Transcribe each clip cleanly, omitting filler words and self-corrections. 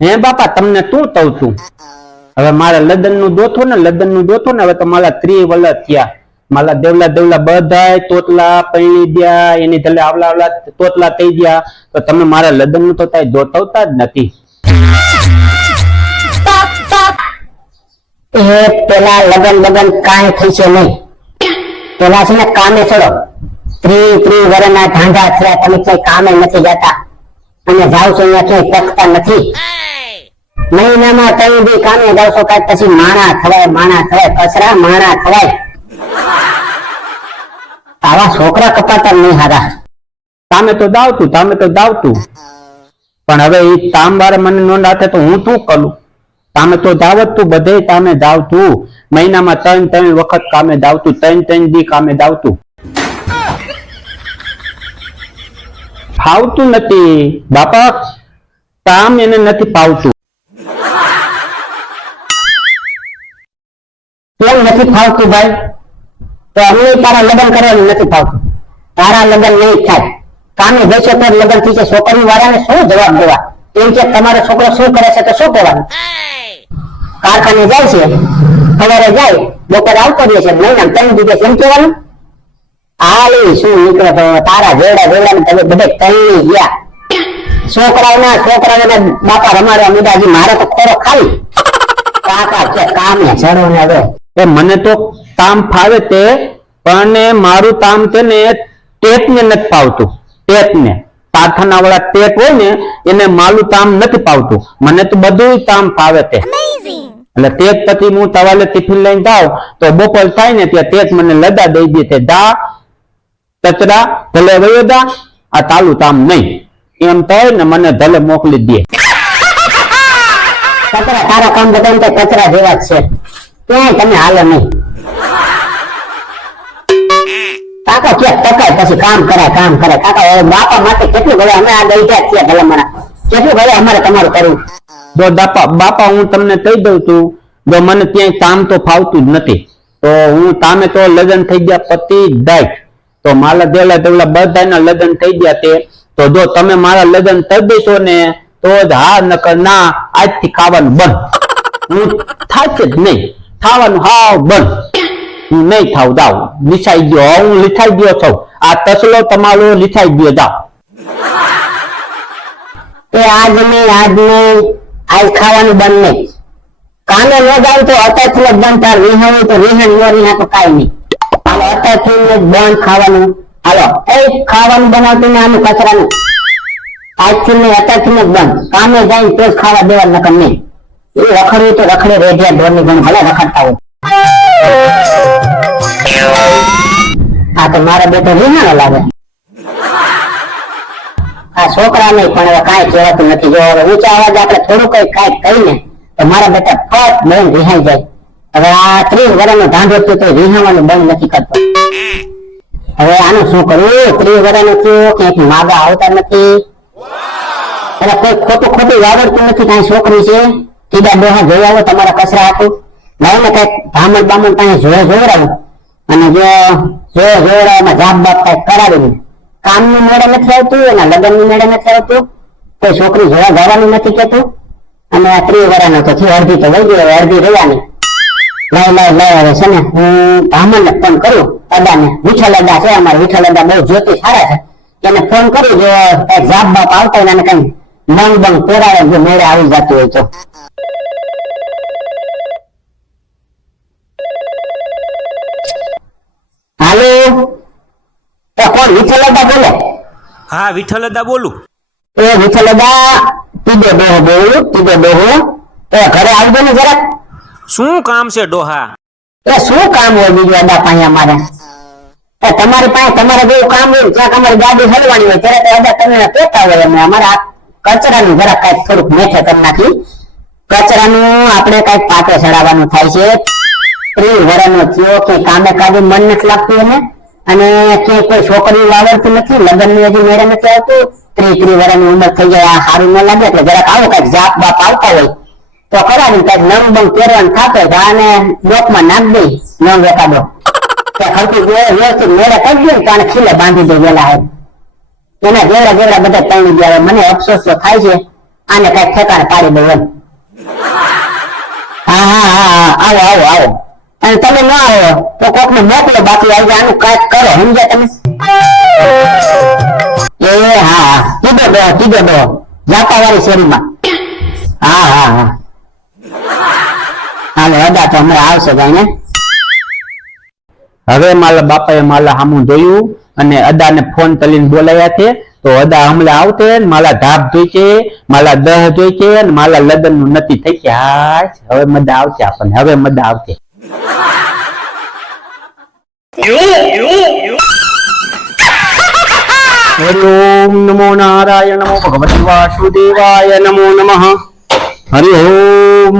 હે બાપા તમને તું તવ તું હવે મારા લગ્ન નું દોથો ને હવે તો મારા 3 વર્ષ થયા મારા દેવલા બધાય તોતલા પૈણી ગયા એની ધલે આવલા તોતલા થઈ ગયા તો તમે મારા લગ્ન નું તો કાંઈ દોતવતા જ નથી. એ પેલા લગન કાંઈ થઈ છે નહીં. પેલા છે ને કામે ચડો 3 વર્ષના ઢાંઢા થયા તમે ક્યાંય કામે નથી જતા અને જાવ છો અહીંયા ક્યાંય ટકતા નથી. મહિનામાં 3 દી કામે જાવ છો કાંઈ પછી માણા થવાય કચરા માણા થવાય. આવા છોકરા કપાતા નહીં હારા. તામે તો દાવતું પણ હવે એ તામ વાળા મને નો નાથે તો હું શું કરું? તામે તો દાવત તું બધે તામે દાવતું મહિનામાં 3 વખત કામે દાવતું 3 દી કામે દાવતું ફાવતું નથી બાપા કામ એને નથી ફાવતું. કેમ નથી ફાવતું ભાઈ? તો અમને તારા લગ્ન કરવાનું નથી ફાવતું. તારા લગ્ન નહીં થાય. કામે જશો તો લગ્ન થઈ છે. છોકરી વાળાને શું જવાબ દેવા? એમ કે તમારો છોકરો શું કરે છે તો શું કહેવાનું? કારખાને જાય છે, સવારે જાય, બપોરે આવતો રહે છે, મહિના 3 દિવસ એમ કહેવાનું? આલી શું નીકળે તો તારા જેવડા તમે બધે તણી ગયા. છોકરાઓના બાપા રમાડવા મીઠાજી મારે તો ખોરો ખાલી કાકા કે કામે ચડો ને હવે એ મને તો કામ ફાવે તે પણ મારું કામ છે ને ટેપ ને નથી ફાવતું. ટેપ ને પાથાના વાળા ટેપ હોય ને એને માલું કામ નથી ફાવતું. મને તો બધું કામ ફાવે તે એટલે તેજ પછી હું તવાલે ટિફિન લઈને જાઉં તો બપોર થાય ને ત્યાં તેજ મને લદા દઈ દે છે દા કચરા ભલે વયો દા આ તાલું કામ નહીં એમ તો ને મને ભલે મોકલી દે. કચરા તારા કામ બધા કચરા જેવા જ છે. ક્યાંય તમે હાલો નહીં. કાકા ક્યાંક ટકાય પછી કામ કરે કાકા બાપા માટે કેટલું ભલે અમે આ ગઈ ગયા છીએ ભલે મારા કેટલું ભલે અમારે તમારું કરવું. જો બાપા હું તમને કહી દઉં છું જો મને ક્યાંય કામ તો ફાવતું જ નથી તો હું તામે તો લગ્ન થઈ ગયા પતિ દાય તો મારા દેવલા બધાના લગ્ન થઈ ગયા તે તો જો તમે મારા લગ્ન કરી દેશો ને તો જ હા નકર ના આજથી ખાવાનું બંધ. હું થાશે જ નહીં ખાવાનું હાવ બંધ. હું નહીં થાવ જાવ લીસાઈ ગયો હું લીસાઈ ગયો છું. આ તસલો તમારો લીસાઈ ગયો જાવ. આજ ખાવાનું બંધ નહીં. કામે ન જાય તો અત્યારથી બંધ તાર વિહાવું તો વિહાન નો વિહા તો કાંઈ નહીં. હાલો અત્યારથી બંધ ખાવાનું. હાલો એ ખાવાનું બનાવતું ને આનું કચરાનું આજથી ને અત્યારથી બંધ. કામે જાય તો જ ખાવા દેવા નકર નહીં. એ રખડવું તો રખડે રેઢિયા ઢોરની પણ ભલે રખડતા હોય. આ તો મારા બેટો વિહાનો લાગે. આ છોકરા નહીં પણ હવે કાંઈ કહેવાતું નથી. જો હવે ઊંચા અવાજ આપણે થોડું કાંઈક કહીને તો મારા બેટા ફટ બંધ રિહાઈ જાય. હવે આ 30 વર્ષનો ધાંધો થયો તો રિહાવાનું બંધ નથી કરતો. હવે આનું શું કરવું? 30 વર્ષનો થયો ક્યાંથી માગા આવતા નથી. અને કોઈ ખોટું વાવડતું નથી. કાંઈ છોકરી છે સીધા ડોહા જોઈ આવો તમારા કચરા હાથું લાવીને કઈક બામણ પાસે જોવડાવું અને જોવડાવવામાં જાપ બાપ કઈક કરાવી. કામની મેળે નથી આવતું એના લગ્નની મેળે નથી આવતું. કોઈ છોકરી જોવા જવાનું નથી કેતું. અને આ 30 વર્ષનો તો થયો અડધી તો વહી ગયો અડધી રહેવાની. લઈ હવે છે ને હું બ્રાહ્મણને ફોન કરું અદાને વિઠ્ઠલ અદા છે અમારે વિઠ્ઠલ અદા બહુ જ્યોતિ સારા છે એને ફોન કરું જો કઈક જાપ બાપ આવતા હોય એને કઈ મંગ બંગ પેરાવે જો મેળે આવી જતું હોય તો. હાલો કોણ? વિઠ્ઠલ અદા બોલે? હા વિઠ્ઠલ અદા બોલું. એ વિઠ્ઠલ અદા તીજો ડોહો બોલું તીજો ડોહો એ ઘરે આવજો ને જરાક. શું કામ છે ડોહા? એ શું કામ હોય બીજું અદા પાસે અમારે? તમારી પાસે તમારે જેવું કામ હોય જ્યાં અમારી ગાડી હલવાની હોય ત્યારે અદા તમે કહેતા હોય અમે અમારા કચરાનું જરાક કઈક થોડુંક મેઠે કરી નાખી. કચરાનું આપણે કઈક પાટે ચડાવવાનું થાય છે. 30 વર્ષનો થયો કે કામે કાજુ મન નથી લાગતું એને અને ક્યાંય કોઈ છોકરી આવડતું નથી. લગ્નની હજી મેળે નથી આવતું. 30 વર્ષની ઉંમર થઈ જાય આ સારું ન લાગે એટલે જરાક આવો કઈક જાપ બાપ આવતા હોય તો કરાવી કઈક નંગ બંગ પહેરવાનું થતો હોય આને લોકમાં નાખ દઈ નંગ એકાદો ખરતું વ્યવસ્થિત મેળે કરી દે તો આને ખીલે બાંધી દે વેલા હોય. એના જેવડા બધા તણી ગયા. મને અફસોસ તો થાય છે આને કઈ ઠેકાણે પાડી દઉં એમ. હા હા હા આવો આવો આવો. અને તમે ન આવો તો કોકને મોકલો, બાકી આજે આનું કાંઈક કરો, સમજ્યા તમે? એ હા તીજો ડો જાપા વાળી શેરીમાં. હા હા હા હાલો અદા તો હમણાં આવશે ભાઈ ને. હવે મારા બાપાએ માલા સામું જોયું અને અદાને ફોન કરીને બોલાયા છે. તો અદા હમણાં આવતે ને માલા ધાપ જોઈ છે, માલા દહ જોઈ છે ને માલા લગ્ન નું નથી થઈ ગયા. હવે મજા આવશે આપણને, હવે મજા આવશે. હરિ ઓમ નમો નારાયણ નમો ભગવતે વાસુદેવાય નમો નમઃ. હરિ ઓમ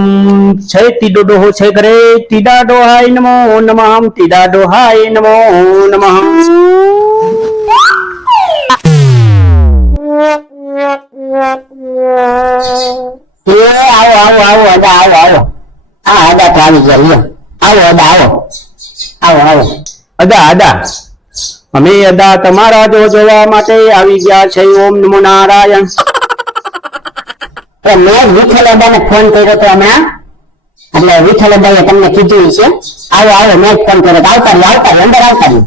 છે તીડો ડોહો છે ઘરે, તીડા ડોહાય નમો નમઃ, તીડા ડોહાય નમો નમઃ. આવો આવો આવો અદા આવો આવો. હા અદા તો આવી ગયા લ્યો. આવો અદા આવો આવો આવો. અદા અદા અમે અદા તમારા જોવા માટે આવી ગયા છે. ઓમ નમો નારાયણ. મેં વિઠ્ઠલ અદાને ફોન કર્યો તો હમણાં, એટલે વિઠ્ઠલ અદાએ તમને કીધું છે આવો આવો. મેં જ ફોન કર્યો આવતા રહ્યો અંદર આવતા રહ્યો.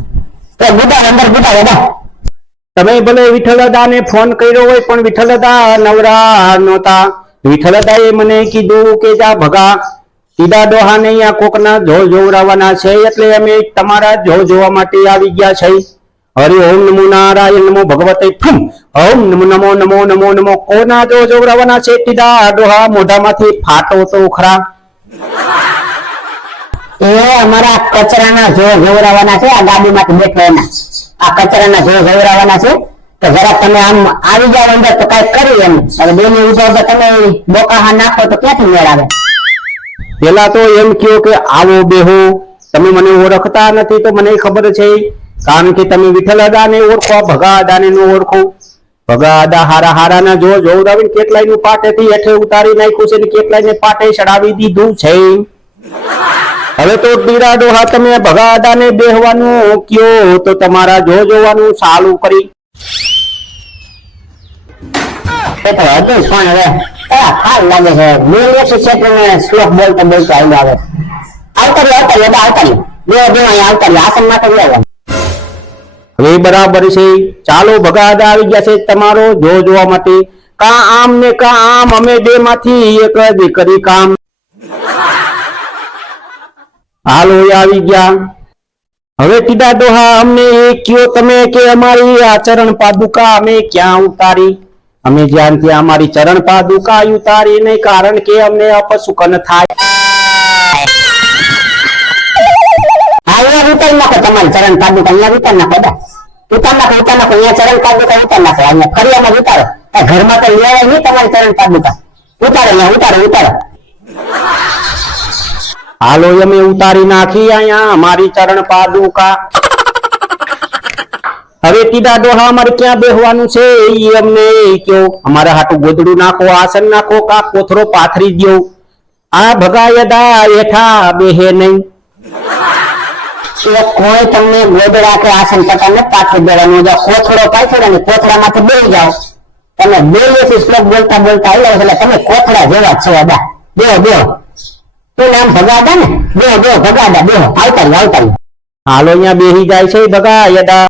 તો ગુડા અંદર ગુડા અદા. તમે ભલે વિઠ્ઠલદાને ફોન કર્યો હોય પણ વિઠ્ઠલદા નવરા નહોતા. વિઠ્ઠલદાએ મને કીધું કે જા ભગા તીડા ડોહાને અહીંયા કોકના જો જોવરાવાના છે, એટલે અમે તમારા જો જોવા માટે આવી ગયા છે. હરિ ઓમ નમો નારાયણ નમો ભગવતે ફમ. ઓમ નમો નમો નમો નમો નમો. કોના જો જોવરાવાના છે તીડા ડોહા? મોઢામાંથી ફાટો તો ખરા. એ અમારા કચરાના જો જોવરાવાના છે. આ ગાડીમાંથી બેઠો એના આ કચરાના જો જોવરાવાના છે. તો જરા તમે આમ આવી જાવ અંદર તો કઈક કરી એમ. હવે બેની ઉભા તો તમે બોકાહા નાખો તો ક્યાંથી મેળ આવે? પેલા તો એમ કયો કે આવો બેહો. તમે મને ઓળખતા નથી તો મને ખબર છે, કારણ કે તમે વિઠ્ઠલદાને ઓળખો, ભગાદાને ન ઓળખો. ભગાદા હારા હારાના જો જોવરાવીને કેટલાયનું પાટેથી હેઠે ઉતારી નાખ્યું છે ને કેટલાયને પાટે ચડાવી દીધું છે. હવે તો તીડા ડોહા તમે ભગાદાને બેહવાનું કયો તો તમારા જો જોવાનું ચાલુ કરી. એ તો હતું પણ હવે ખાલ લાગે છે. મેલેથી ક્ષેત્રને શ્લોક બોલતો બોલતો આવ્યો આવે. આવતા રહ્યો આવતા રહ્યો બે અહીંયા આવતા રહ્યો આસન માટે લેવા. હવે બરાબર છે. ચાલો ભગાદા આવી ગયા છે તમારો જો જોવા માટે. કા આમ ને કા આમ, અમે બે માંથી એક જ કરી કામ. હાલો આવી ગયા. હવે તીડા ડોહા અમને એ કયો તમે કે અમારી આ ચરણ પાદુકા અમે ક્યાં ઉતારી? અમે જ્યાં ત્યાં અમારી ચરણ પાદુકા ઉતારી નહીં, કારણ કે અમને અપશુકન થાય. અહીંયા ઉતારી નાખો તમારી ચરણ પાદુકા. અહીંયા ઉતારી નાખો દા. ઉતાર નાખો અહીંયા ચરણ પાદુકા ઉતાર નાખો. અહીંયા ફરિયામાં ઉતારો. ઘરમાં તો લેવાય નહીં તમારી ચરણ પાદુકા. ઉતારો અહીંયા ઉતારો. હાલો અમે ઉતારી નાખી અહીંયા અમારી ચરણ પાદુકા. હવે તીડા ડોહા અમારે ક્યાં બેહવાનું છે એ અમને કયો. અમારા હાટું ગોદડું નાખો, આસન નાખો, કા કોથરો પાથરી દો. આ ભગાયદા એઠા બેહે નહીં. કોઈ તમને ગોદડા કે આસન પતા નથી પાથરી દેવાનું. જો કોથળો પાથરો ને કોથળામાંથી બેસી જાઓ. તમે બેલેથી શ્લોક બોલતા બોલતા આવ્યા એટલે તમે કોથળા જેવા છો અદા. બેહો તો નામ ભગાદા ને. બેહો ભગાદા બેહો. આવતા રહ્યો. હાલો અહીંયા બેહી જાય છે ભગાયદા.